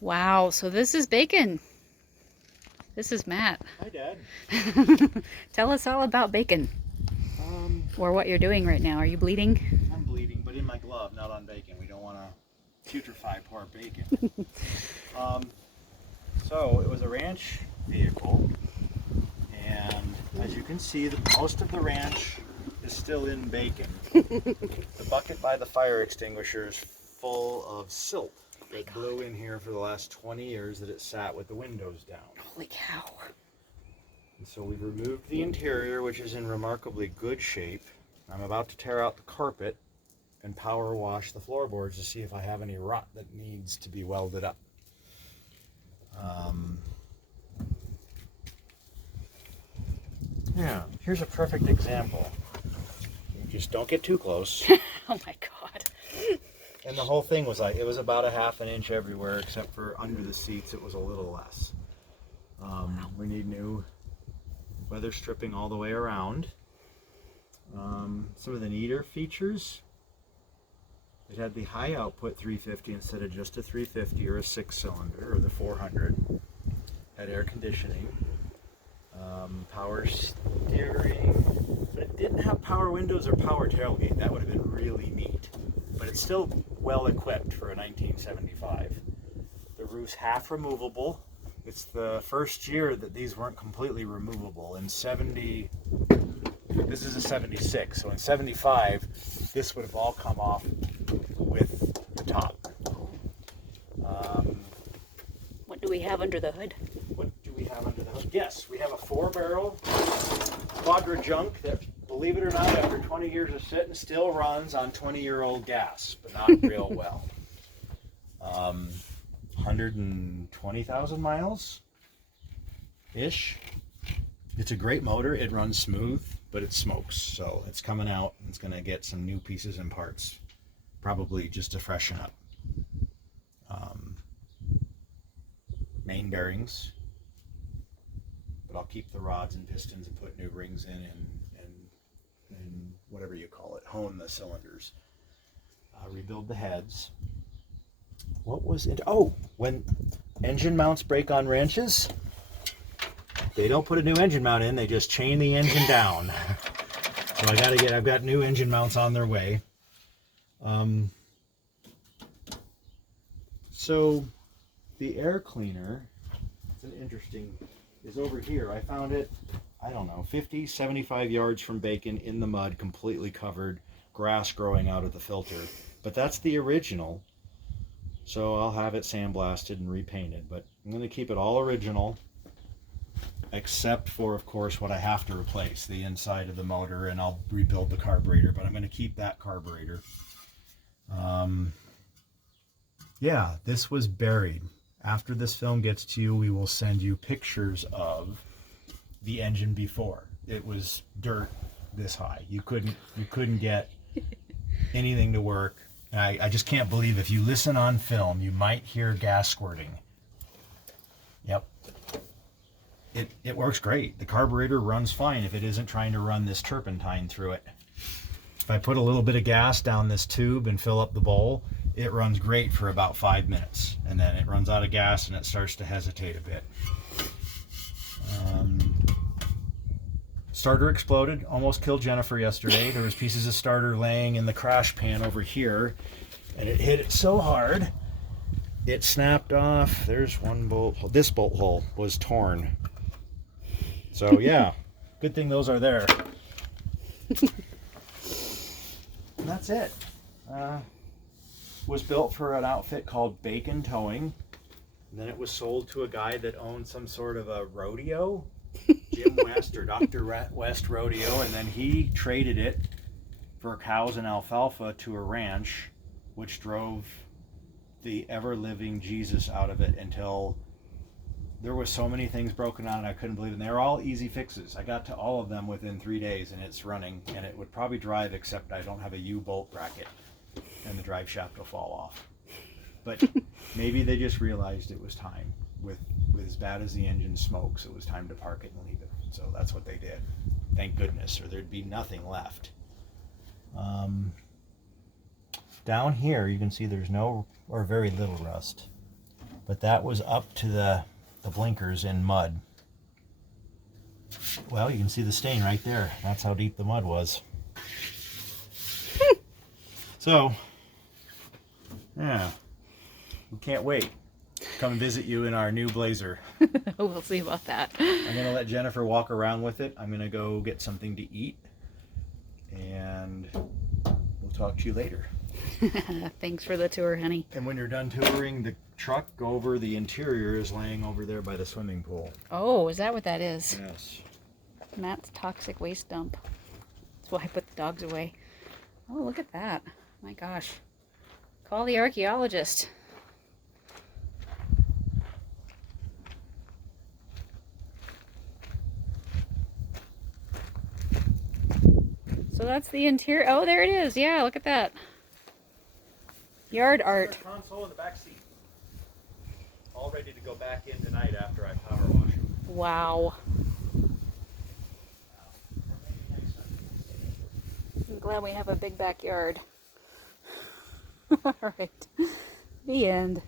Wow, so this is Bacon. This is Matt. Hi, Dad. Tell us all about Bacon Um, or what you're doing right now. Are you bleeding? I'm bleeding, but in my glove, not on bacon. We don't want to putrefy poor bacon. Um, so it was a ranch vehicle, and as you can see, most of the ranch is still in bacon. The bucket by the fire extinguisher is full of silt. It blew in here for the last 20 years that it sat with the windows down. Holy cow. And so we've removed the interior, which is in remarkably good shape. I'm about to tear out the carpet and power wash the floorboards to see if I have any rot that needs to be welded up. Yeah, here's a perfect example. You just don't get too close. Oh my God. And the whole thing was it was about a half an inch everywhere, except for under the seats, it was a little less. We need new weather stripping all the way around. Some of the neater features, it had the high output 350 instead of just a 350 or a 6-cylinder or the 400. Had air conditioning, power steering, but it didn't have power windows or power tailgate. That would have been really neat. But it's still well equipped for a 1975. The roof's half removable. It's the first year that these weren't completely removable. This is a 76, so in 75, this would have all come off with the top. What do we have under the hood? What do we have under the hood? Yes, we have a 4-barrel Quadra junk that, believe it or not, after 20 years of sitting, still runs on 20-year-old gas, but not real well. 120,000 miles-ish. It's a great motor. It runs smooth, but it smokes. So it's coming out. It's going to get some new pieces and parts, probably just to freshen up. Main bearings, but I'll keep the rods and pistons and put new rings in and whatever you call it, hone the cylinders. Rebuild the heads. What was it? Oh, when engine mounts break on wrenches, they don't put a new engine mount in, they just chain the engine down. So I've got new engine mounts on their way. So the air cleaner, it's an interesting, is over here. I found it, I don't know, 50, 75 yards from Bacon in the mud, completely covered, grass growing out of the filter. But that's the original. So I'll have it sandblasted and repainted, but I'm going to keep it all original, except for, of course, what I have to replace, the inside of the motor, and I'll rebuild the carburetor, but I'm going to keep that carburetor. Yeah, this was buried. After this film gets to you, we will send you pictures of the engine before. It was dirt this high. You couldn't get anything to work. I just can't believe if you listen on film, you might hear gas squirting. Yep. It works great. The carburetor runs fine if it isn't trying to run this turpentine through it. If I put a little bit of gas down this tube and fill up the bowl, it runs great for about 5 minutes, and then it runs out of gas and it starts to hesitate a bit. Starter exploded, almost killed Jennifer yesterday. There was pieces of starter laying in the crash pan over here, and it hit it so hard it snapped off. There's one bolt. This bolt hole was torn. So yeah, good thing those are there. And that's it. Was built for an outfit called Bacon Towing. And then it was sold to a guy that owned some sort of a rodeo, Jim West or Dr. West Rodeo, and then he traded it for cows and alfalfa to a ranch, which drove the ever-living Jesus out of it until there was so many things broken on it I couldn't believe it. And they were all easy fixes. I got to all of them within 3 days, and it's running, and it would probably drive, except I don't have a U-bolt bracket, and the drive shaft will fall off. But maybe they just realized it was time. With as bad as the engine smokes, it was time to park it and leave it. So that's what they did. Thank goodness, or there'd be nothing left. Down here, you can see there's no, or very little rust. But that was up to the blinkers in mud. Well, you can see the stain right there. That's how deep the mud was. So, yeah, we can't wait to come visit you in our new Blazer. We'll see about that. I'm going to let Jennifer walk around with it. I'm going to go get something to eat. And we'll talk to you later. Thanks for the tour, honey. And when you're done touring the truck, go over the interior is laying over there by the swimming pool. Oh, is that what that is? Yes. Matt's toxic waste dump. That's why I put the dogs away. Oh, look at that. My gosh. Call the archaeologist. So that's the interior. Oh, there it is. Yeah, look at that. Yard art. Console in the back seat. All ready to go back in tonight after I power wash them. Wow. I'm glad we have a big backyard. All right. The end.